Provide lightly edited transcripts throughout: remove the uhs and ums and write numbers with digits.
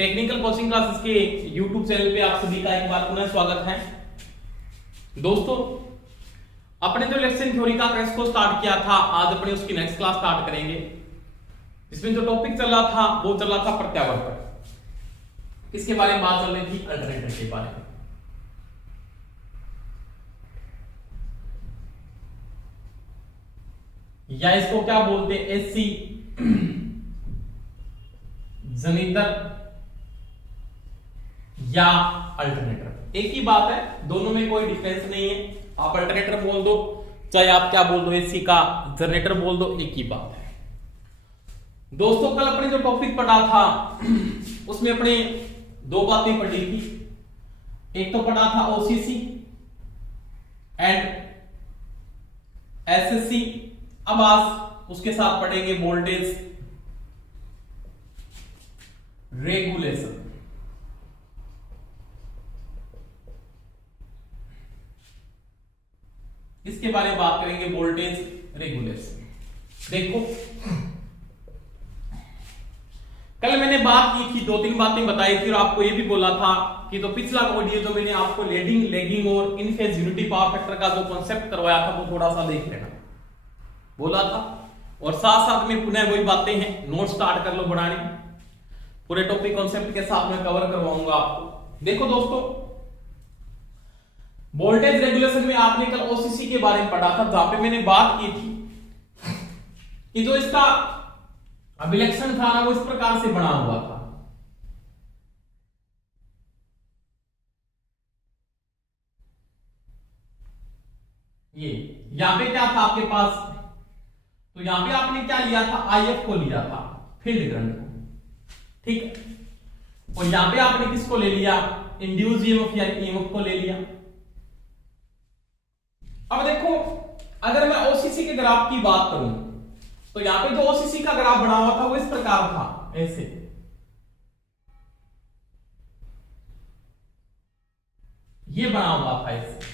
Technical coaching classes के YouTube channel पे आप सभी का एक बार पुनः स्वागत है। दोस्तों, अपने जो लेक्शन थ्योरी का क्रैश को स्टार्ट किया था, आज अपने उसकी नेक्स्ट क्लास स्टार्ट करेंगे। इसमें जो टॉपिक चल रहा था वो चल रहा था प्रत्यावर्तन। किसके बारे में बात चल रही थी? अल्टरनेटर के बारे में। या इसको क्या बोलते हैं? एसी जनितर या अल्टरनेटर, एक ही बात है, दोनों में कोई डिफरेंस नहीं है। आप अल्टरनेटर बोल दो चाहे आप क्या बोल दो, एसी का जनरेटर बोल दो, एक ही बात है। दोस्तों, कल अपने जो टॉपिक पढ़ा था उसमें अपने दो बातें पढ़ी थी। एक तो पढ़ा था ओसीसी एंड एसएससी। अब आज उसके साथ पढ़ेंगे वोल्टेज रेगुलेशन। इसके बारे में बात करेंगे, वोल्टेज रेगुलेशन। देखो, कल मैंने बात की थी, दो तीन बातें बताई थी और आपको यह भी बोला था कि तो पिछला वीडियो जो मैंने आपको लीडिंग, लैगिंग और इन फेज यूनिटी पावर फैक्टर का जो कॉन्सेप्ट करवाया था वो थोड़ा सा देख लेना बोला था। और साथ साथ में पुनः वही बातें हैं, नोट स्टार्ट कर लो बनाने, पूरे टॉपिक कॉन्सेप्ट के साथ में कवर करवाऊंगा आपको। देखो दोस्तों, वोल्टेज रेगुलेशन में आपने कल ओसीसी के बारे में पढ़ा था, जहां पे मैंने बात की थी कि जो इसका अभिलक्षण था ना वो इस प्रकार से बना हुआ था। ये यहां पे क्या था आपके पास? तो यहां पे आपने क्या लिया था? आईएफ को लिया था, फील्ड करंट को, ठीक है। और यहां पे आपने किसको ले लिया? इंड्यूस ईएमएफ या ईएमएफ को ले लिया। अब देखो, अगर मैं ओसीसी के ग्राफ की बात करूं तो यहां पे जो ओसीसी का ग्राफ बना हुआ था वो इस प्रकार था, ऐसे। ये बना हुआ था ऐसे।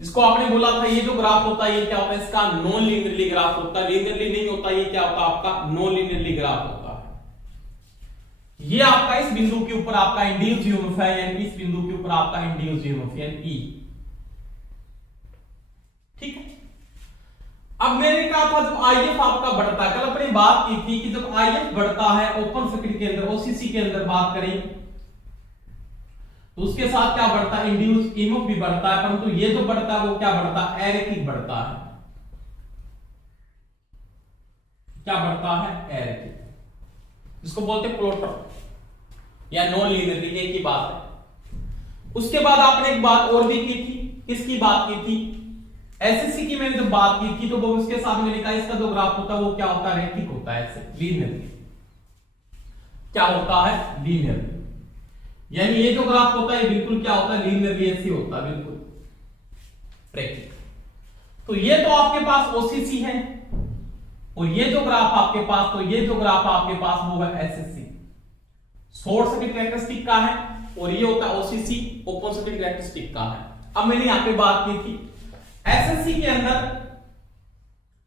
इसको आपने बोला था ये जो ग्राफ होता है ये क्या होता है? इसका नॉन लीनियरली ग्राफ होता है, लीनियरली नहीं होता। ये क्या होता है? आपका नॉन लीनियरली ग्राफ होता है। ये आपका इस बिंदु के ऊपर आपका इंड्यूस ईएमएफ है, यानी इस बिंदु के ऊपर आपका इंड्यूस ईएमएफ यानी ई, ठीक है। अब मैंने कहा था जब आईएफ आपका बढ़ता है, कल अपने बात की थी कि जब आईएफ बढ़ता है ओपन सर्किट के अंदर, ओसीसी के अंदर बात करें तो उसके साथ क्या बढ़ता है? इंड्यूस ईएमएफ भी बढ़ता है, परंतु ये जो बढ़ता है वो क्या बढ़ता है? एरेखिक बढ़ता है। क्या बढ़ता है? एरेखिक, जिसको बोलते हैं प्लॉटर या नॉन लीनियरली, एक ही बात है। उसके बाद आपने एक बात और भी की थी, किसकी बात की थी? एसएससी की मैंने जब बात की थी तो वो उसके साथ मैंने कहा इसका जो ग्राफ होता है वो क्या होता है? रैखिक होता है, ऐसे लीनियरली। क्या होता है? लीनियरली। यानी ये जो ग्राफ होता है ये बिल्कुल क्या होता है? लीनियरली ऐसे होता है, बिल्कुल रैखिक। तो ये तो आपके पास ओसीसी है और ये जो ग्राफ आपके पास, तो ये जो ग्राफ आपके पास वो है एसएससी, शॉर्ट सर्किट कैरेक्टरिस्टिक का है, और ये होता है ओसीसी, ओपन सर्किट कैरेक्टरिस्टिक का है। अब मैंने यहां पे बात की थी एसएससी के अंदर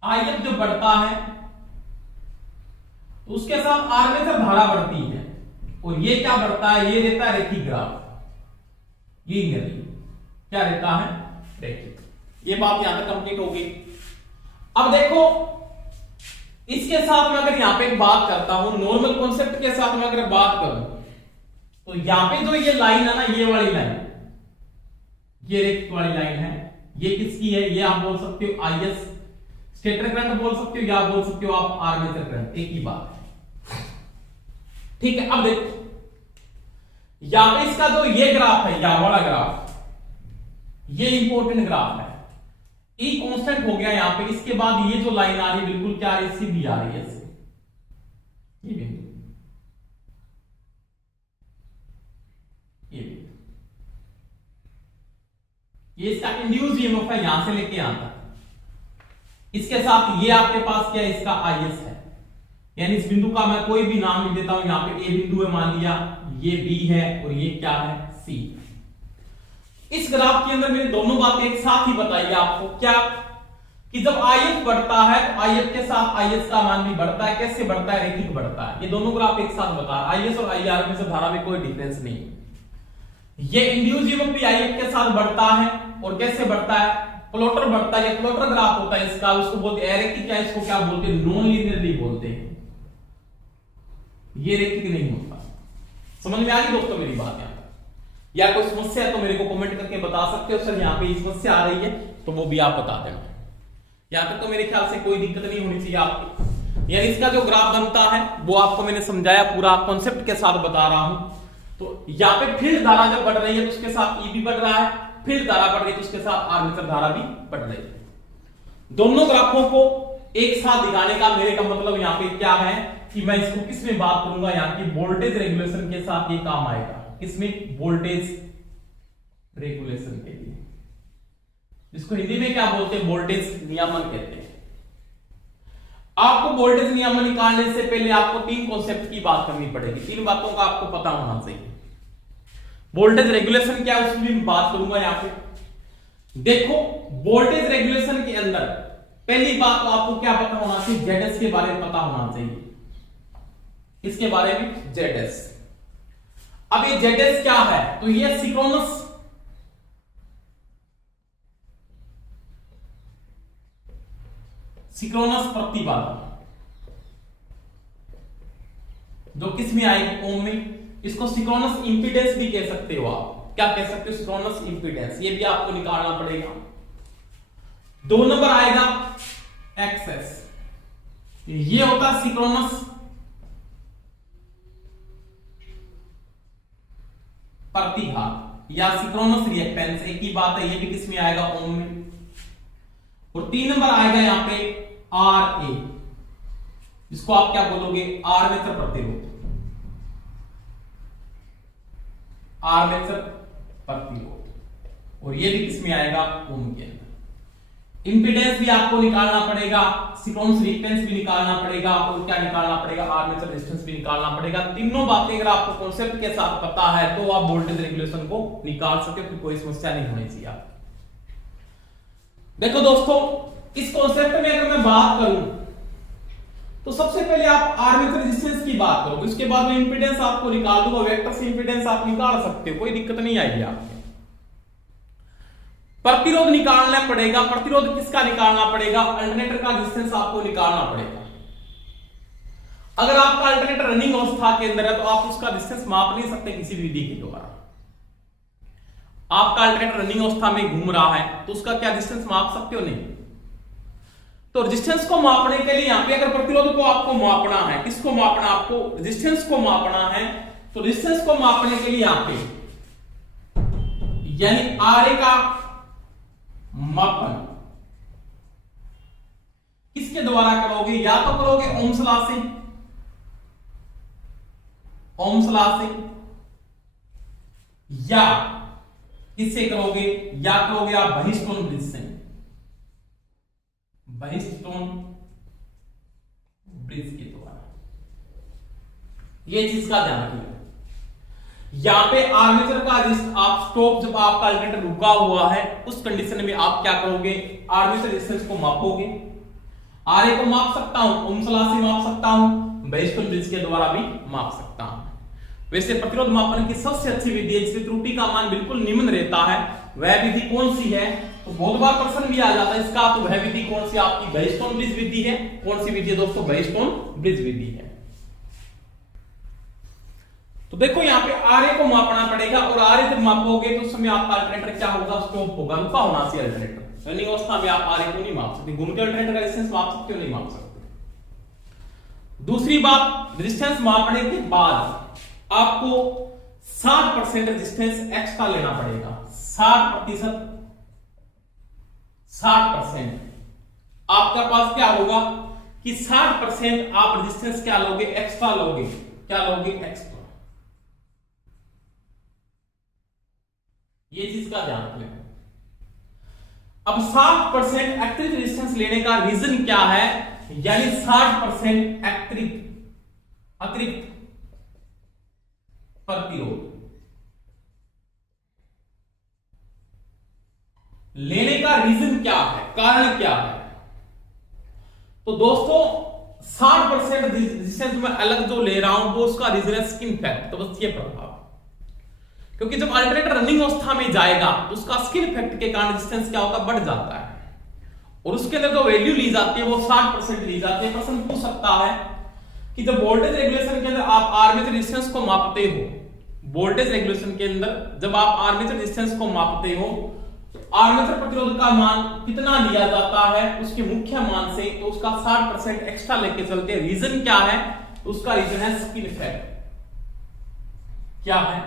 आईएफ जो बढ़ता है तो उसके साथ आर्मेचर धारा बढ़ती है, और ये क्या बढ़ता है? ये रहता है रैखिक ग्राफ, लीनियरली। क्या रहता है? रैखिक। ये बात यहां तक कंप्लीट होगी। अब देखो, इसके साथ मैं अगर यहां पे एक बात करता हूं, नॉर्मल कॉन्सेप्ट के साथ मैं अगर बात करूं तो यहां पे जो ये लाइन है ना, ये वाली लाइन, ये रैखिक वाली लाइन है। ये किसकी है? ये आप बोल सकते हो आईएस, स्टेटर करंट बोल सकते हो, या बोल सकते हो आप आर्मेचर करंट, एक ही बात है, ठीक है। अब देखो, यहां पे इसका जो ये ग्राफ है, यह वाला ग्राफ, ये इंपॉर्टेंट ग्राफ है। ई कांस्टेंट हो गया यहां पे। इसके बाद ये जो लाइन आ रही है बिल्कुल क्या आ रही है? सीधी आ रही है ऐसे, ये बिंदु, ये बिंदु, ये इसका इंड्यूस ईएमएफ है यहां से लेके यहां तक। इसके साथ ये आपके पास क्या है? इसका आईएस है। यानी इस बिंदु का मैं कोई भी नाम लिख देता हूं, यहां पे ए बिंदु है मान लिया, ये बी है और ये क्या है? सी। इस ग्राफ के अंदर मैंने दोनों बातें एक साथ ही बताई आपको। क्या कि जब IF बढ़ता है तो IF के साथ IS का मान भी बढ़ता है। कैसे बढ़ता है? रैखिक बढ़ता है। ये दोनों ग्राफ एक साथ बता रहा है। IS और IR में से धारा में कोई डिफरेंस नहीं है। ये इंड्यूस ईएमएफ भी IF के साथ बढ़ता है। और कैसे बढ़ता है? प्लॉटर बढ़ता है। ये प्लॉटर ग्राफ होता है इसका, उसको बोलते हैं अरैखिक, या इसको क्या बोलते हैं? नॉन लीनियरली बोलते हैं। ये रैखिक नहीं होता। समझ में आ गई दोस्तों मेरी बात? यहां पर या कोई समस्या है तो मेरे को कमेंट करके बता सकते हो, सर यहां पे समस्या आ रही है, तो वो भी आप बता देना। यहां तक तो मेरे ख्याल से कोई दिक्कत नहीं होनी चाहिए आपकी। यानी इसका जो ग्राफ बनता है वो आपको मैंने समझाया, पूरा कॉन्सेप्ट के साथ बता रहा हूं। तो यहां पे फील्ड धारा जब बढ़ रही है तो उसके साथ ई भी बढ़ रहा है, फील्ड धारा बढ़ रही है तो उसके साथ आर्मेचर धारा भी बढ़ रही है। दोनों ग्राफों को एक साथ दिखाने का मेरे का मतलब यहां पे क्या है कि मैं इसको किस में बात करूंगा, यहां की वोल्टेज रेगुलेशन के साथ ये काम आएगा। किसमें? वोल्टेज रेगुलेशन के लिए, जिसको हिंदी में क्या बोलते हैं? वोल्टेज नियमन कहते हैं। आपको वोल्टेज नियमन निकालने से पहले आपको तीन कॉन्सेप्ट की बात करनी पड़ेगी। तीन बातों का आपको पता होना चाहिए। वोल्टेज रेगुलेशन क्या है उसकी भी बात करूंगा यहां पे। देखो, वोल्टेज रेगुलेशन के अंदर पहली बात तो आपको क्या पता होना चाहिए? जेडएस के बारे में पता होना चाहिए। इसके बारे में जेडएस। अब ये जेडएस क्या है? तो ये सिंक्रोनस प्रतिबाधा, जो किस में आएगी? ओम में। इसको सिंक्रोनस इंपीडेंस भी कह सकते हो आप। क्या कह सकते हो? Synchronous impedance. ये भी आपको निकालना पड़ेगा। 2 नंबर आएगा एक्सेस। ये होता है सिंक्रोनस प्रतिघात या सिंक्रोनस रिएक्टेंस। एक ही बात है, ये भी किसमें आएगा? ओम में। और 3 नंबर आएगा यहां पे RA, जिसको आप क्या बोलोगे? आर्मेचर प्रतिरोध। आर्मेचर प्रतिरोध। और ये भी किसमें आएगा? ओम के अंदर। इंपीडेंस भी आपको निकालना पड़ेगा, सिंक्रोनस रिएक्टेंस भी निकालना पड़ेगा, और क्या निकालना पड़ेगा? आर्मेचर रेजिस्टेंस भी निकालना पड़ेगा। तीनों बातें अगर आपको कॉन्सेप्ट के साथ पता है तो आप वोल्टेज रेगुलेशन को निकाल सके, फिर कोई समस्या नहीं होनी चाहिए। देखो दोस्तों, इस कॉन्सेप्ट में अगर मैं बात करूं तो सबसे पहले आप आर्मेचर रेजिस्टेंस की बात करोगे, उसके बाद में इंपीडेंस आपको निकाल दूंगा। वेक्टर से इंपीडेंस आप निकाल सकते हो, कोई दिक्कत नहीं आएगी आपको। प्रतिरोध निकालना पड़ेगा। प्रतिरोध किसका निकालना पड़ेगा? अल्टरनेटर का रेजिस्टेंस आपको निकालना पड़ेगा। अगर आपका अल्टरनेटर रनिंग अवस्था के अंदर है तो आप उसका रेजिस्टेंस माप नहीं सकते किसी भी विधि के द्वारा। आपका अल्टरनेटर रनिंग अवस्था में घूम रहा है तो उसका क्या रेजिस्टेंस माप सकते हो? नहीं। तो रेजिस्टेंस को मापने के लिए यहां पे अगर प्रतिरोध को आपको मापना है, किसको मापना? आपको रेजिस्टेंस को मापना है। तो रेजिस्टेंस को मापने के लिए यहां पे यानी RA का मापन किसके द्वारा करोगे? या तो करोगे ओम्स लॉ से, ओम्स लॉ से, या किससे करोगे? या करोगे आप बहिस्टोन ब्रिज से। बहिस्टोन ब्रिज के द्वारा। ये चीज का ध्यान रखिएगा। यहां पे आर्मेचर का आप स्टॉप, जब आपका अल्टरनेटर रुका हुआ है उस कंडीशन में आप क्या करोगे? आर्मेचर रेजिस्टेंस को मापोगे। RA को माप सकता हूं, ओम्स लॉ से माप सकता हूं, बहिस्टोन ब्रिज के द्वारा भी माप सकता हूं। वैसे प्रतिरोध मापन की सबसे अच्छी विधि है जिसमें त्रुटि का मान बिल्कुल निम्न रहता है, वह विधि कौन सी है? तो बहुत बार प्रश्न भी आ जाता है इसका, तो वह विधि कौन सी? आपकी बहिस्टोन ब्रिज विधि है। कौन सी विधि है दोस्तों? बहिस्टोन ब्रिज विधि है। तो देखो यहां पे RA को मापना पड़ेगा, और RA जब मापोगे तो उस समय आपका अल्टरनेटर क्या होगा? स्टॉप होगा, रुका होना चाहिए अल्टरनेटर। रनिंग अवस्था में आप RA को नहीं माप सकते। घूमते अल्टरनेटर का रेजिस्टेंस माप सकते हो? नहीं माप सकते। दूसरी बात, रेजिस्टेंस मापने के बाद आपको 60% रेजिस्टेंस एक्स्ट्रा लेना पड़ेगा। 60%। आपका पास क्या होगा कि 60% आप रेजिस्टेंस क्या लोगे? एक्स्ट्रा लोगे। क्या लोगे? एक्स्ट्रा। ये चीज का ध्यान रखना। अब 60% अतिरिक्त रेजिस्टेंस लेने का रीजन क्या है? यानी 60% अतिरिक्त प्रतिरोध लेने का रीजन क्या है? कारण क्या है? तो दोस्तों 60% रेजिस्टेंस में अलग जो ले रहा हूं वो उसका रीजन है स्किन इफेक्ट। तो बस ये प्रभाव, क्योंकि जब अल्टरनेटर रनिंग अवस्था में जाएगा तो उसका स्किन इफेक्ट के कारण रेजिस्टेंस क्या होता है, बढ़ जाता है, और उसके अंदर जो वैल्यू ली जाती है वो 60% ली जाती है। प्रश्न पूछ सकता है कि जब वोल्टेज रेगुलेशन के अंदर आप आर्मेचर रेजिस्टेंस को मापते हो, वोल्टेज रेगुलेशन के अंदर जब आप आर्मेचर रेजिस्टेंस को मापते हो, आर्मेचर प्रतिरोध का मान कितना लिया जाता है उसके मुख्य मान से, तो उसका 60% एक्स्ट्रा लेके चलते हैं। रीजन क्या है, तो उसका रीजन है स्किन इफेक्ट। क्या है,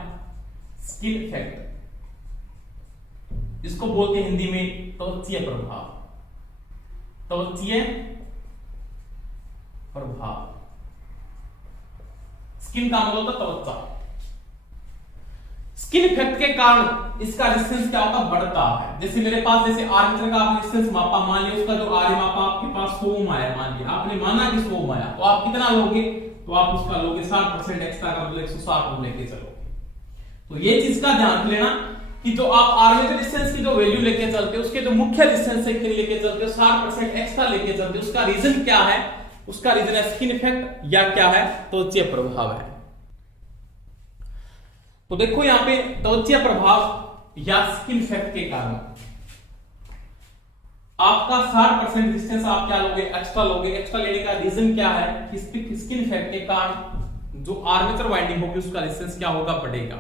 स्किन इफेक्ट, इसको बोलते हैं हिंदी में त्वचीय प्रभाव। त्वचीय प्रभाव, स्किन का मतलब होता है त्वचा। स्किन इफेक्ट के कारण इसका रेजिस्टेंस क्या होता, बढ़ता है। जैसे मेरे पास जैसे आर्मेचर का आपने रेजिस्टेंस मापा, मान लिया उसका जो आर मापा आपके पास 100 ओम आया, मान लिया आपने माना कि 100 ओम आया, तो आप कितना लोगे, तो आप उसका लोगे 60% एक्स्ट्रा कर लो, 160 ओम लेके चलोगे। तो ये चीज का ध्यान रख लेना कि जो आप आर्मेचर रेजिस्टेंस की जो वैल्यू लेके चलते हो, उसके जो मुख्य रेजिस्टेंस से लेके चलते हो 60% एक्स्ट्रा लेके चलते हो, उसका रीजन क्या है, उसका रीजन है स्किन इफेक्ट या क्या है, त्वचीय प्रभाव है। तो देखो यहां पे त्वचीय प्रभाव या स्किन इफेक्ट के कारण आपका 60% रेजिस्टेंस आप क्या लोगे, एक्स्ट्रा लोगे। एक्स्ट्रा लेने का रीजन क्या है कि स्किन इफेक्ट के कारण जो आर्मेचर वाइंडिंग होगी उसका रेजिस्टेंस क्या होगा, बढ़ेगा।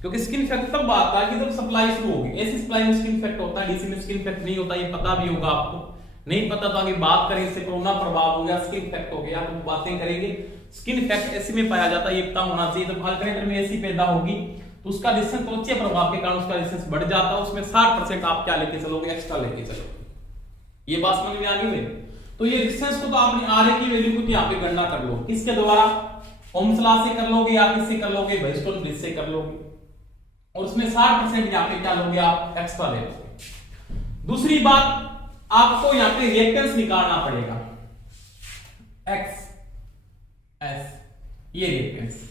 क्योंकि स्किन इफेक्ट तब आता है कि जब सप्लाई शुरू होगी, ऐसी सप्लाई में स्किन इफेक्ट होता है, डीसी में स्किन इफेक्ट नहीं होता। ये पता भी होगा आपको, नहीं पता तो आगे बात करें, इससे कोरोना प्रभाव हो गया, स्किन इफेक्ट हो गया, तो बातें करेंगे। स्किन इफेक्ट ऐसे में पाया जाता है, ये पता होना चाहिए। जब अल्टरनेटर में ऐसी पैदा होगी तो उसका रेजिस्टेंस त्वचीय प्रभाव के कारण उसका रेजिस्टेंस बढ़ जाता है, उसमें 60% आप क्या लेके चलोगे, एक्स्ट्रा लेके चलोगे। ये बात समझ में आ गई मेरे। तो ये रेजिस्टेंस को तो आपने आरए की वैल्यू को तो यहाँ पे गणना कर लो, किसके द्वारा, ओम्स लॉ से कर लोगे या किससे कर लोगे, वेस्टर्न ब्रिज से कर लोगे, और उसमें 60% यहाँ पे क्या लोगे आप, एक्स्ट्रा ले लोगे। दूसरी बात, आपको यहाँ पे रिएक्टेंस निकालना पड़ेगा, एक्स एस, ये रिएक्टेंस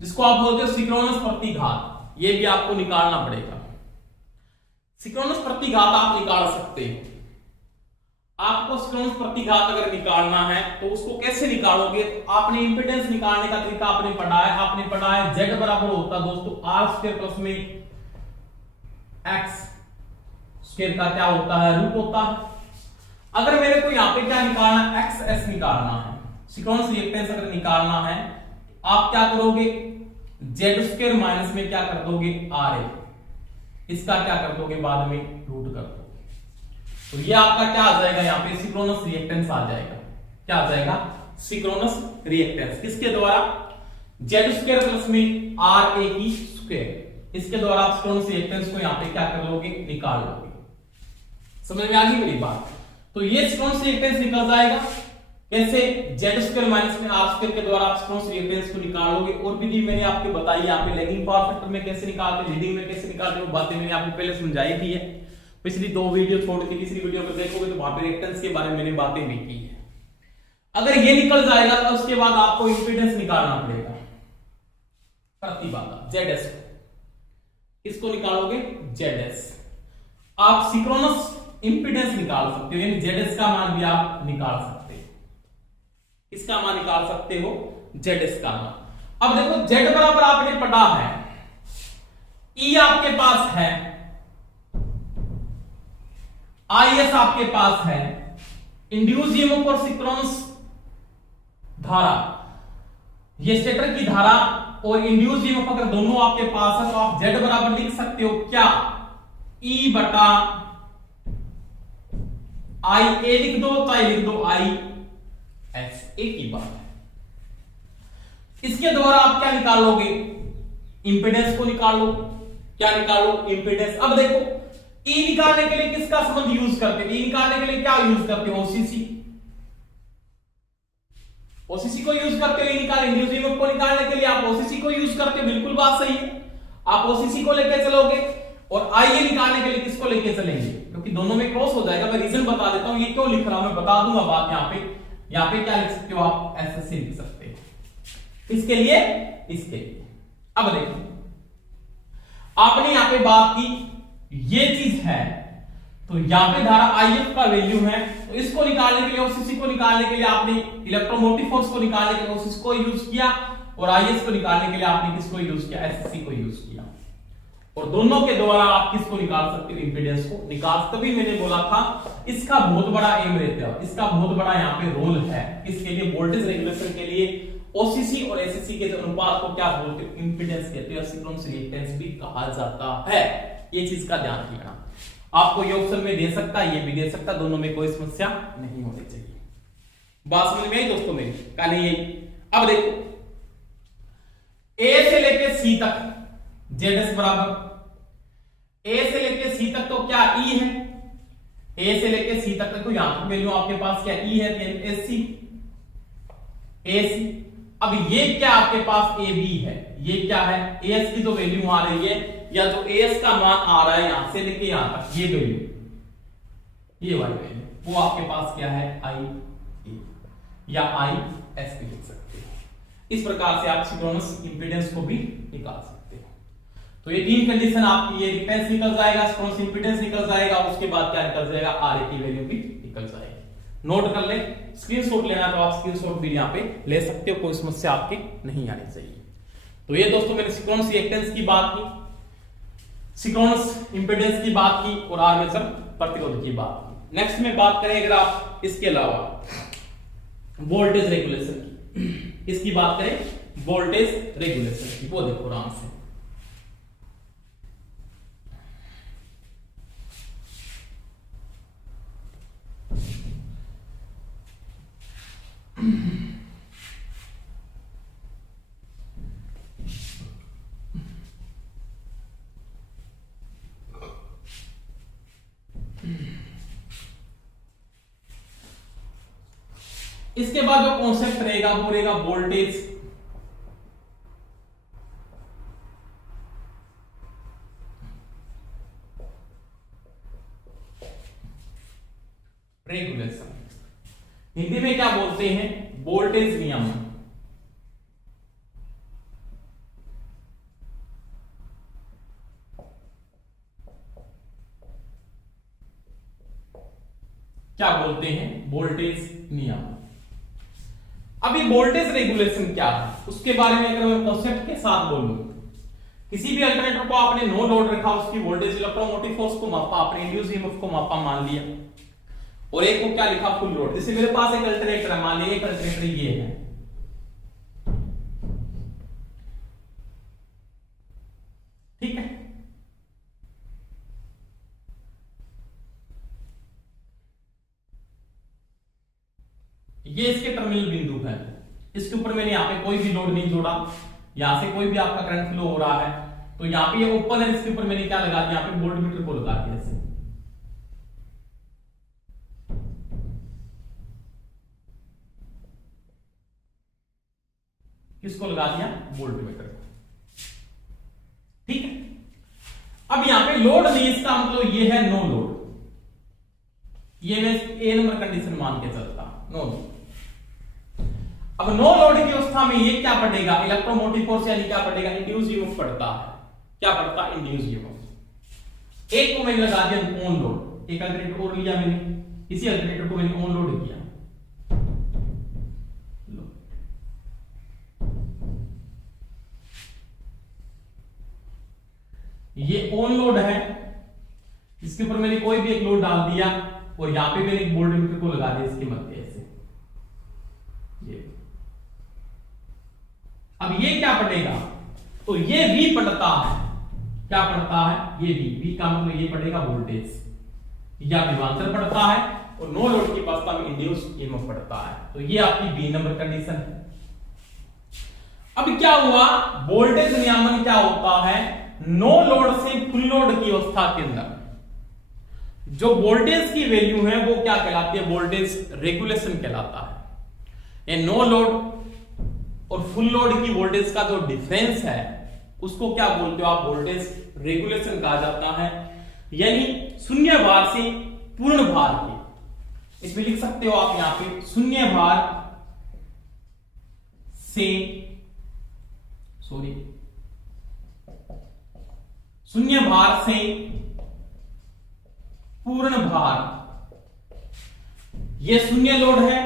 जिसको आप बोलते हो सिंक्रोनस प्रतिघात, ये भी आपको निकालना पड़ेगा। सिंक्रोनस प्रतिघात आप निकाल सकते हो। आपको सिंक्रोनस प्रतिघात अगर निकालना है तो उसको कैसे निकालोगे, आपने इंपेडेंस निकालने का तरीका आपने पढ़ा है Z बराबर होता है दोस्तों R स्क्वायर प्लस में X स्क्वायर का क्या होता है, रूट होता है। अगर मेरे को यहां पे क्या निकालना है, XS निकालना है, सिंक्रोनस रिएक्टेंस अगर निकालना है, आप क्या करोगे, Z स्क्वायर माइनस में क्या कर दोगे, RA, इसका क्या कर दोगे, बाद में रूट कर दोगे। तो ये आपका क्या आ जाएगा, यहाँ पे सिंक्रोनस रिएक्टेंस आ जाएगा। क्या आ जाएगा, सिंक्रोनस रिएक्टेंस, किसके द्वारा, Z स्क्वायर प्लस में RA की स्क्वायर, इसके द्वारा आप सिंक्रोनस रिएक्टेंस को यहाँ पे क्या कर लोगे, निकाल लोगे। समझ में आ गई मेरी बात। तो ये सिंक्रोनस रिएक्टेंस निकल जाएगा कैसे, Z स्क्वायर माइनस में R स्क्वायर के द्वारा आप सिंक्रोनस रिएक्टेंस को निकालोगे। और विधि मैंने आपको बताई यहाँ पे, लैगिंग पावर फैक्टर में कैसे निकालते, लीडिंग में कैसे निकालते, वो बातें मैंने आपको पहले समझाई थी है। पिछली 2 वीडियो छोड़ के तीसरी वीडियो अगर देखोगे तो वहां पे रिएक्टेंस के बारे में मैंने बातें भी की है। अगर ये निकल जाएगा तो उसके बाद आपको इंपीडेंस निकालना पड़ेगा, प्रतिबाधा ZS, इसको निकालोगे ZS। आप सिंक्रोनस इंपीडेंस निकाल सकते हो, यानी ZS का मान भी आप निकाल सकते हो। इसका मान निकाल सकते हो, ZS का मान। अब देखो Z बराबर आपने पढ़ा है, E आपके पास है, IS आपके पास है, इंड्यूस ईएमएफ और सिंक्रोनस धारा, ये स्टेटर की धारा और इंड्यूस ईएमएफ अगर दोनों आपके पास है तो आप Z बराबर लिख सकते हो क्या, E बटा IA लिख दो, चाहे लिख दो IS, एक ही बात है। इसके द्वारा आप क्या निकालोगे, इंपीडेंस को निकालो। क्या निकालो, इंपीडेंस। अब देखो E निकालने के लिए किसका संबंध यूज करते हैं, E निकालने के लिए क्या यूज करते हैं, OCC को यूज करते हो। इंड्यूस ईएमएफ को निकालने के लिए आप OCC को यूज करते हो, बिल्कुल बात सही है। आप OCC को लेके चलोगे और IA निकालने के लिए किसको लेके चलेंगे, क्योंकि दोनों में क्रॉस हो जाएगा। मैं रीजन बता देता हूं, ये क्यों लिख रहा हूं मैं बता दूंगा बात। यहाँ पे क्या लिख सकते हो आप, SSC लिख सकते हो। इसके लिए, इसके लिए अब देखो आपने यहां पे बात की, ये चीज है तो यहां पे धारा IF का वैल्यू है, तो तो इसको निकालने के लिए, ओसीसी को निकालने के लिए आपने इलेक्ट्रोमोटिव फोर्स को निकालने के लिए ओसीसी को यूज किया, और आईएस को निकालने के लिए आपने किसको यूज किया, एसएससी को यूज किया। और दोनों के द्वारा आप किसको निकाल सकते हो, इंपीडेंस को निकाल। तभी मैंने बोला था इसका बहुत बड़ा एम रहता है, इसका बहुत बड़ा यहाँ पे रोल है, किसके लिए, वोल्टेज रेगुलेशन के लिए। ओसीसी और एसएससी के अनुपात को क्या बोलते हैं, इंपीडेंस कहते हैं, सिंक्रोनस रिएक्टेंस भी कहा जाता है। ये चीज का ध्यान रखना। आपको ये ऑप्शन में दे सकता है, ये भी दे सकता, दोनों में कोई समस्या नहीं होनी चाहिए। बात समझ में आई दोस्तों मेरी, कहने ये। अब देखो ए से लेके सी तक जेड बराबर, ए से लेके सी तक तो क्या ई है, ए से लेके सी तक तो यहां पर वैल्यू आपके पास क्या ई है, एससी एसी। अब ये क्या आपके पास ए बी है, ये क्या है, एस की जो वैल्यू आ रही है, या जो एस का मान आ रहा है यहां से लेके यहां तक, ये वैल्यू, ये वाली वैल्यू, वो आपके पास क्या है, आई ए या आई एस भी लिख सकते हो। इस प्रकार से आप सिंक्रोनस इंपीडेंस को भी निकाल सकते हो। तो ये तीन कंडीशन आपकी, ये रिएक्टेंस निकल जाएगा, सिंक्रोनस इंपीडेंस निकल जाएगा, उसके बाद क्या निकल जाएगा, आर ए की वैल्यू भी निकल जाएगी। नोट कर ले, स्क्रीनशॉट लेना तो आप स्क्रीनशॉट भी यहां पे ले सकते हो, कोई समस्या आपके नहीं आनी चाहिए। तो ये दोस्तों मैंने सिंक्रोनस रिएक्टेंस की बात की, सिंक्रोनस इंपीडेंस की बात की, और आर्मेचर प्रतिरोध की बात की। नेक्स्ट में बात करें अगर आप इसके अलावा वोल्टेज रेगुलेशन की, इसकी बात करें वोल्टेज रेगुलेशन की, वो देखो आराम से। इसके बाद जो कॉन्सेप्ट रहेगा वो रहेगा वोल्टेज रेगुलेशन, हिंदी में क्या बोलते हैं, वोल्टेज नियमन। क्या बोलते हैं, वोल्टेज नियमन। अभी वोल्टेज रेगुलेशन क्या है, उसके बारे में अगर मैं कॉन्सेप्ट के साथ बोलूं, किसी भी अल्टरनेटर को आपने नो लोड रखा, उसकी वोल्टेज इलेक्ट्रोमोटिव फोर्स को मापा, आपने इंड्यूस ईएमएफ को मापा मान लिया, और एक को क्या लिखा, फुल लोड। जैसे मेरे पास एक अल्टरनेटर है, मान लीजिए एक अल्टरनेटर ये है, ठीक है, ये इसके टर्मिनल बिंदु है, इसके ऊपर मैंने यहां पे कोई भी लोड नहीं जोड़ा, यहां से कोई भी आपका करंट फ्लो हो रहा है, तो यहां पे ये ओपन है, इसके ऊपर मैंने क्या लगा दिया, यहां पे वोल्टमीटर को लगा दिया, ऐसे किसको लगा दिया, वोल्टमीटर को, ठीक है। अब यहां पे लोड नहीं, इसका मतलब ये है नो लोड, ये मैं ए नंबर कंडीशन मान के चलता, नो लोड। अब नो लोड की अवस्था में ये क्या पड़ेगा, इलेक्ट्रोमोटिव फोर्स यानी क्या पड़ेगा, इंड्यूस ईएमएफ पड़ता है, क्या पड़ता है, इंड्यूस ईएमएफ। एक को मैंने लगा दिया ऑन लोड, एक अल्टरनेटर और लिया मैंने, इसी अल्टरनेटर को मैंने ऑन लोड किया, ये ऑन लोड है, इसके ऊपर मैंने कोई भी एक लोड डाल दिया, और यहां पे मैंने एक वोल्टमीटर को लगा दिया इसके मध्य ऐसे, ये। अब ये क्या पड़ेगा, तो ये V पड़ता है, क्या पड़ता है, ये V का मतलब ये पड़ेगा वोल्टेज या विभवांतर पड़ता है, और नो लोड की अवस्था में इंड्यूस ईएमएफ पड़ता है, तो ये आपकी बी नंबर कंडीशन है। अब क्या हुआ, वोल्टेज नियमन क्या होता है, नो लोड से फुल लोड की अवस्था के अंदर जो वोल्टेज की वैल्यू है वो क्या कहलाती है, वोल्टेज रेगुलेशन कहलाता है। ये नो लोड और फुल लोड की वोल्टेज का जो डिफरेंस है उसको क्या बोलते हो आप, वोल्टेज रेगुलेशन कहा जाता है। यानी शून्य भार से पूर्ण भार के, इसमें लिख सकते हो आप यहां पे शून्य भार से, सॉरी, शून्य भार से पूर्ण भार ये शून्य लोड है,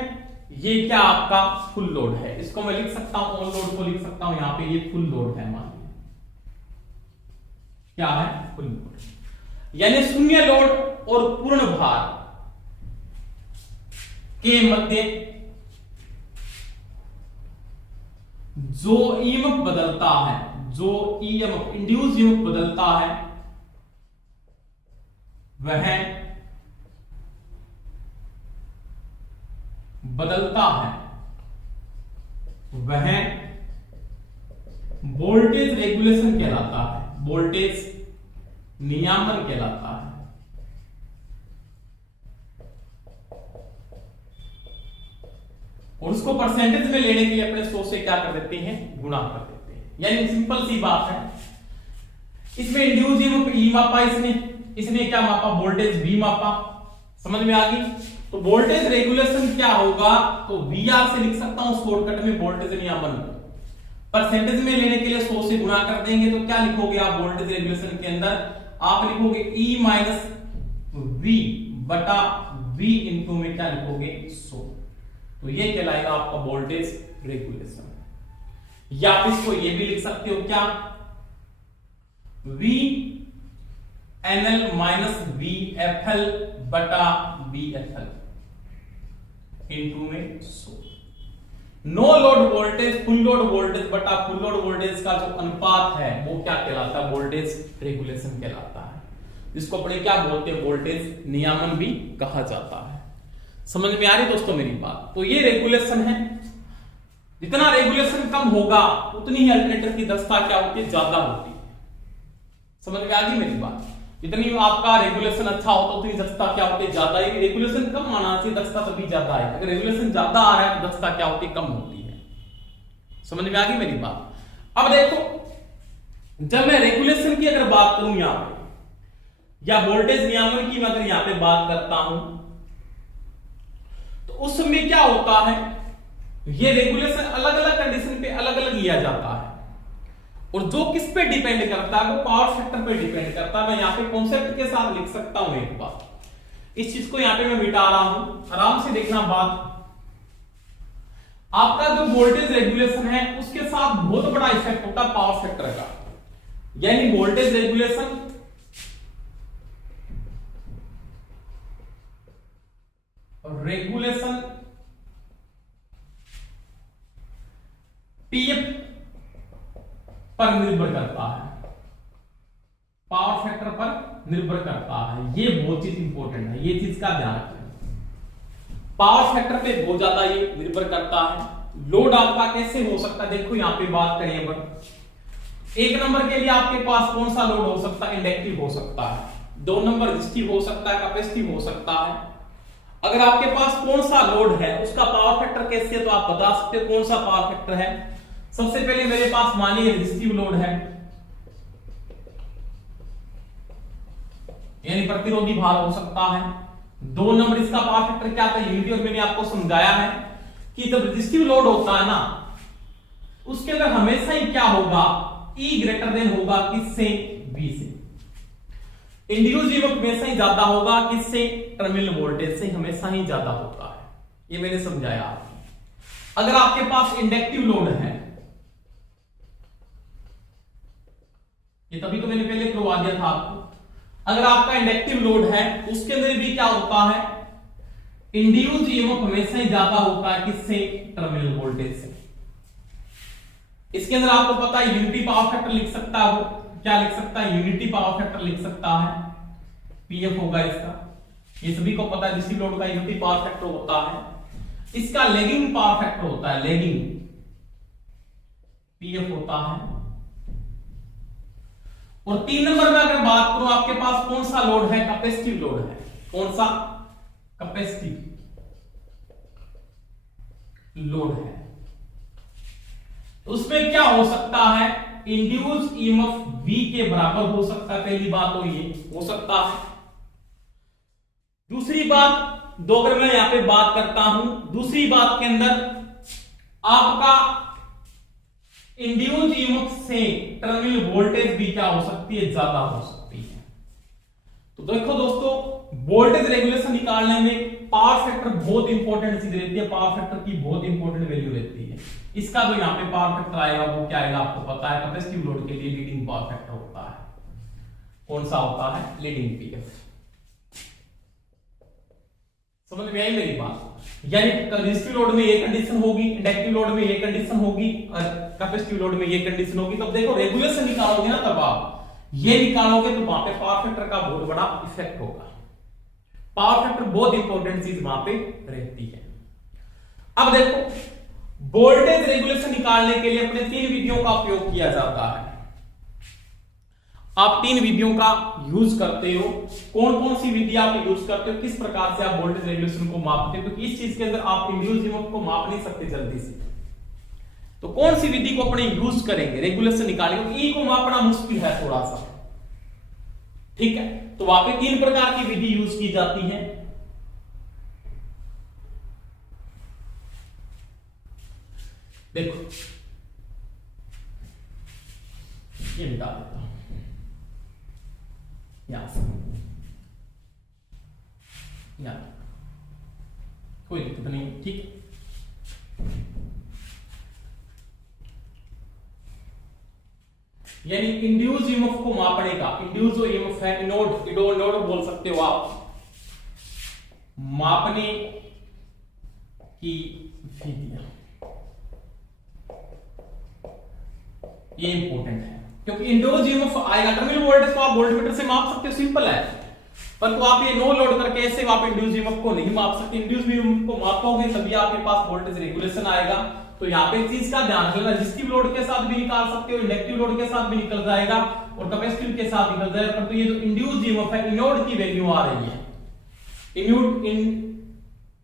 ये क्या आपका फुल लोड है। इसको मैं लिख सकता हूं, ऑन लोड को लिख सकता हूं यहां पे, ये फुल लोड है, मान लीजिए क्या है, फुल लोड। यानी शून्य लोड और पूर्ण भार के मध्य जो ईएमएफ बदलता है, जो ईएमएफ इंड्यूस ईएमएफ बदलता है, वह वोल्टेज रेगुलेशन कहलाता है, वोल्टेज नियामन कहलाता है। और उसको परसेंटेज में लेने के लिए अपने 100 से क्या कर देते हैं, गुणा कर देते हैं। यानी सिंपल सी बात है, इसमें इंड्यूस ईएमएफ ई मापा, इसने क्या मापा, वोल्टेज वी मापा। समझ में आ गई। तो वोल्टेज रेगुलेशन क्या होगा, तो वीआर से लिख सकता हूं शॉर्टकट में वोल्टेज नियामन को। परसेंटेज में लेने के लिए 100 से गुणा कर देंगे, तो क्या लिखोगे आप वोल्टेज रेगुलेशन के अंदर, आप लिखोगे ई माइनस वी बटा वी इंटू में क्या लिखोगे 100। तो ये कहलाएगा आपका वोल्टेज रेगुलेशन। या आप इसको ये भी लिख सकते हो क्या, V NL minus V F L बटा वी एफ एल इंटू में 100। No load voltage full load voltage बटा फुल लोड वोल्टेज का जो अनुपात है वो क्या कहलाता है, वोल्टेज रेगुलेशन कहलाता है, जिसको अपने क्या बोलते हैं, वोल्टेज नियामन भी कहा जाता है। समझ में आ रही दोस्तों मेरी बात। तो ये रेगुलेशन है, जितना रेगुलेशन कम होगा उतनी ही अल्टरनेटर की दक्षता क्या होती है, ज्यादा होती है। समझ में आ गई मेरी बात। जितनी आपका रेगुलेशन अच्छा होता है उतनी दक्षता क्या होती है, ज्यादा। रेगुलेशन कम आना चाहिए, दक्षता तभी ज्यादा है। अगर रेगुलेशन ज्यादा आ रहा है तो दक्षता क्या होती है, कम होती है। समझ में आ गई मेरी बात। अब देखो, जब मैं रेगुलेशन की अगर बात करूं यहां पे, या वोल्टेज नियामन की मैं अगर यहां पे बात करता हूं, तो उसमें क्या होता है, ये रेगुलेशन अलग अलग कंडीशन पे अलग अलग लिया जाता है। और जो किस पे डिपेंड करता है, वो पावर फैक्टर पे डिपेंड करता है। मैं यहां पे कॉन्सेप्ट के साथ लिख सकता हूं एक बार, इस चीज को यहां पे मैं मिटा रहा हूं, आराम से देखना बात। आपका जो वोल्टेज रेगुलेशन है उसके साथ बहुत बड़ा इफेक्ट होता है पावर फैक्टर का। यानी वोल्टेज रेगुलेशन पीएफ पर निर्भर करता है, पावर फैक्टर पर निर्भर करता है। ये बहुत चीज इंपॉर्टेंट है, ये चीज का ध्यान रखें। पावर फैक्टर पे बहुत ज्यादा ये निर्भर करता है। लोड आपका कैसे हो सकता है, देखो यहां पे बात करें अब, एक नंबर के लिए आपके पास कौन सा लोड हो सकता है, इंडक्टिव हो सकता है। 2 नंबर रेजिस्टिव हो सकता है, कैपेसिटिव हो सकता है। अगर आपके पास कौन सा लोड है उसका पावर फैक्टर कैसे है, तो आप बता सकते हो कौन सा पावर फैक्टर है। सबसे पहले मेरे पास मानिए रेजिस्टिव लोड है, यानी प्रतिरोधी भार हो सकता है। 2 नंबर इसका पावर फैक्टर क्या था, यूनिटी। और मैंने आपको समझाया है कि जब रेजिस्टिव लोड होता है ना, उसके अंदर हमेशा ही क्या होगा, E ग्रेटर देन होगा किससे, V से। इंड्यूस ईएमएफ हमेशा ही ज्यादा होगा किससे, टर्मिनल वोल्टेज से हमेशा ही ज्यादा होता है। ये मैंने समझाया आपको। अगर आपके पास इंडक्टिव लोड है, ये तभी तो मैंने पहले करवा दिया था आपको। अगर आपका इंडक्टिव लोड है उसके अंदर भी क्या होता है, इंड्यूस ईएमएफ हमेशा ही ज्यादा होता है किससे, टर्मिनल वोल्टेज से। इसके अंदर आपको पता है यूनिटी पावर फैक्टर लिख सकता है, क्या लिख सकता है, यूनिटी पावर फैक्टर लिख सकता है, पीएफ होगा इसका। ये सभी को पता है रेजिस्टिव लोड का यूनिटी पावर फैक्टर होता है। इसका लैगिंग पावर फैक्टर होता है, लैगिंग पीएफ होता है। और 3 नंबर में अगर बात करूं, आपके पास कौन सा लोड है, कैपेसिटिव लोड है। कौन सा, कैपेसिटिव लोड है। उसमें क्या हो सकता है, इंड्यूस ईएमएफ V के बराबर हो सकता है। पहली बात तो ये हो सकता है। दूसरी बात, दो अगर मैं यहां पे बात करता हूं, दूसरी बात के अंदर आपका इंड्यूस ईएमएफ से टर्मिनल वोल्टेज भी क्या हो सकती है, ज्यादा हो सकती है। तो देखो दोस्तों, वोल्टेज रेगुलेशन निकालने में पावर फैक्टर बहुत इंपॉर्टेंट चीज रहती है, पावर फैक्टर की बहुत इंपॉर्टेंट वैल्यू रहती है। इसका जो यहाँ पे पावर फैक्टर आएगा वो क्या आएगा आपको पता है, कैपेसिटिव लोड के लिए लीडिंग पावर फैक्टर होता है। कौन सा होता है? Leading PF. समझ में आई मेरी बात? यानी रेजिस्टिव लोड में ये कंडीशन होगी, इंडक्टिव लोड में ये कंडीशन होगी और कैपेसिटिव लोड में ये कंडीशन होगी। तब देखो रेगुलेशन निकालोगे ना, तब आप ये निकालोगे तो वहां पे पावर फैक्टर का बहुत बड़ा इफेक्ट होगा। पावर फैक्टर बहुत इंपॉर्टेंट चीज वहां पे रहती है। अब देखो वोल्टेज रेगुलेशन निकालने के लिए अपने 3 विधियों का उपयोग किया जाता है। आप 3 विधियों का यूज करते हो। कौन कौन सी विधि आप यूज करते हो, किस प्रकार से आप वोल्टेज रेगुलेशन को मापते हो, क्योंकि इस चीज के अंदर आप इंड्यूस ईएमएफ को माप नहीं सकते जल्दी से। तो कौन सी विधि को अपने यूज करेंगे रेगुलेशन निकालने को? ई को मापना मुश्किल है थोड़ा सा, ठीक है। तो वहां पे 3 प्रकार की विधि यूज की जाती है। देखो ये मिटा देता हूं यहां से, यहां कोई दिक्कत नहीं, ठीक है। यानी इंड्यूस ईएमएफ को मापने का, इंड्यूस जो ईएमएफ है नोड बोल सकते हो आप, मापने की विधियां, ये इंपॉर्टेंट है क्योंकि इंड्यूस ईएमएफ आएगा। टर्मिनल वोल्टेज को आप वोल्टमीटर से माप सकते हो, सिंपल है। पर तो आप ये नो लोड करके ऐसे आप इंड्यूस ईएमएफ को नहीं माप सकते। इंड्यूस ईएमएफ को मापोगे तभी आपके पास वोल्टेज रेगुलेशन आएगा। तो यहाँ पे चीज का ध्यान रखना, रेजिस्टिव लोड के साथ भी निकाल सकते हो, इंडक्टिव लोड के साथ भी निकल जाएगा और कैपेसिटिव के साथ निकल जाएगा। पर तो ये जो इंड्यूस ईएमएफ है इनोड की वैल्यू आ रही है,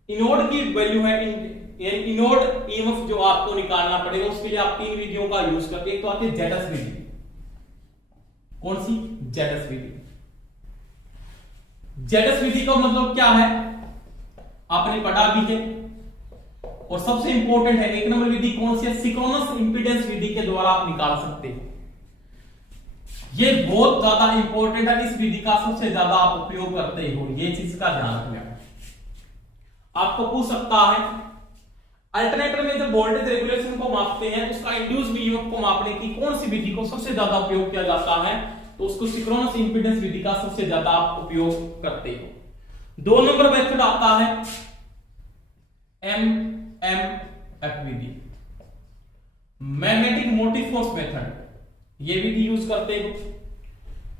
इनोड की वैल्यू है, इनोड ईएमएफ जो आपको निकालना पड़ेगा। उसके लिए आप 3 विधियों का यूज करते हैं। तो आती है जेडस विधि। कौन सी? जेडस विधि। जेडस विधि का मतलब क्या है आपने पढ़ा भी है और सबसे इंपॉर्टेंट है। 1 नंबर विधि कौन सी है? सिंक्रोनस इंपीडेंस विधि के द्वारा आप निकाल सकते हैं। ये बहुत ज्यादा इंपॉर्टेंट है, इस विधि का सबसे ज्यादा आप उपयोग करते हो, ये चीज का ध्यान रखना। आपको पूछ सकता है अल्टरनेटर में जब वोल्टेज रेगुलेशन को मापते हैं उसका इंड्यूस ईएमएफ को मापने की कौन सी विधि को सबसे ज्यादा उपयोग किया जाता है? तो उसको सिंक्रोनस इंपीडेंस विधि का सबसे ज्यादा आप उपयोग करते हो। 2 नंबर मेथड आता है एमएमएफ विधि, मैग्नेटिक मोटिव फोर्स मेथड, ये विधि यूज करते हो।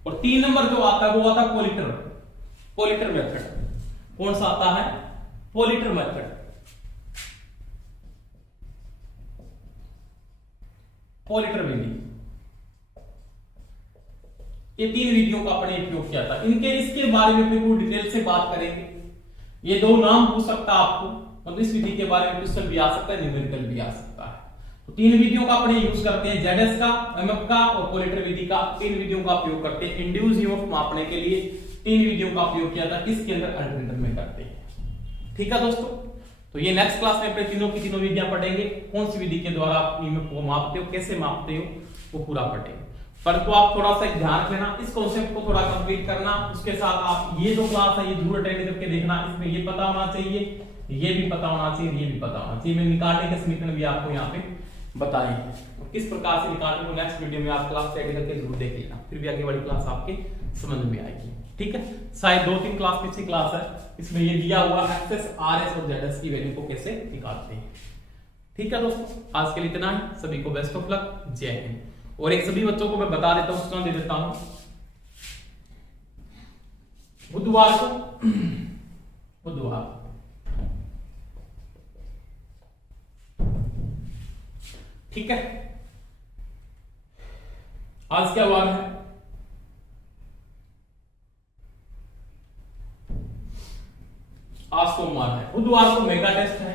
और 3 नंबर जो आता है वो आता है पोलिटर मेथड। कौन सा आता है? पोलिटर मेथड। पोलिटर विधि, ये 3 विधियों का अपने उपयोग किया था। इसके बारे में पूरी डिटेल से बात करेंगे। ये 2 नाम पूछ सकता है आपको, मतलब इस विधि के बारे में क्वेश्चन भी आ सकता है, न्यूमेरिकल भी आ सकता है। तो 3 विधियों का अपने यूज करते हैं, जेडएस का, एमएफ का और पोलिटर विधि का। 3 विधियों का उपयोग करते हैं इंड्यूस ईएमएफ मापने के लिए। 3 विधियों का उपयोग किया था, किसके अंदर? अल्टरनेटर में करते हैं। ठीक है दोस्तों, तो ये नेक्स्ट क्लास में अपने तीनों की तीनों विधियां पढ़ेंगे। कौन सी विधि के द्वारा आप ईएमएफ को मापते हो, कैसे मापते हो, वो पूरा पढ़ेंगे। परंतु आप थोड़ा सा ध्यान रखना, इस कॉन्सेप्ट को थोड़ा कंप्लीट करना। उसके साथ आप ये जो क्लास है ये जरूर अटेंड करके देखना। इसमें ये पता होना चाहिए, ये भी पता होना चाहिए, ये भी पता होना चाहिए। मैं निकालने के समीकरण भी आपको यहाँ पे बताए हैं, तो किस प्रकार से निकालने को नेक्स्ट वीडियो में आप क्लास अटेंड करके जरूर देख लेना, फिर भी आगे वाली क्लास आपके समझ में आएगी। ठीक है, शायद 2-3 क्लास पीछे क्लास है, इसमें ये दिया हुआ एक्सेस आरएस और जेडएस की वैल्यू को कैसे निकालते हैं। ठीक है दोस्तों, आज के लिए इतना ही। सभी को बेस्ट ऑफ लक, जय हिंद। और एक सभी बच्चों को मैं बता देता हूं, सूचना दे देता हूं, बुधवार ठीक है, आज क्या वार है? आज सोमवार है। बुधवार को मेगा टेस्ट है,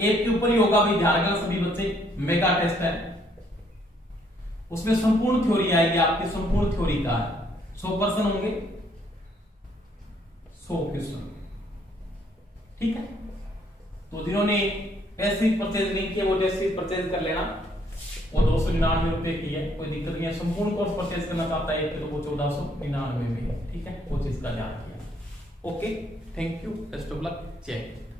1 के ऊपर ही होगा भाई, ध्यान रखना सभी बच्चे। मेगा टेस्ट है, उसमें संपूर्ण थ्योरी आएगी आपकी, संपूर्ण थ्योरी का 100% होंगे, 100 क्वेश्चन। ठीक है, तो जिन्होंने टेस्ट सीरीज परचेज नहीं किया वो टेस्ट सीरीज परचेज कर लेना। वो 299 रुपए की है, कोई दिक्कत नहीं है। संपूर्ण कोर्स परचेज करना चाहता है तो वो 1499 में है। ठीक है, वो चीज का ध्यान रखिए। Okay, thank you, best of luck, जय हिंद।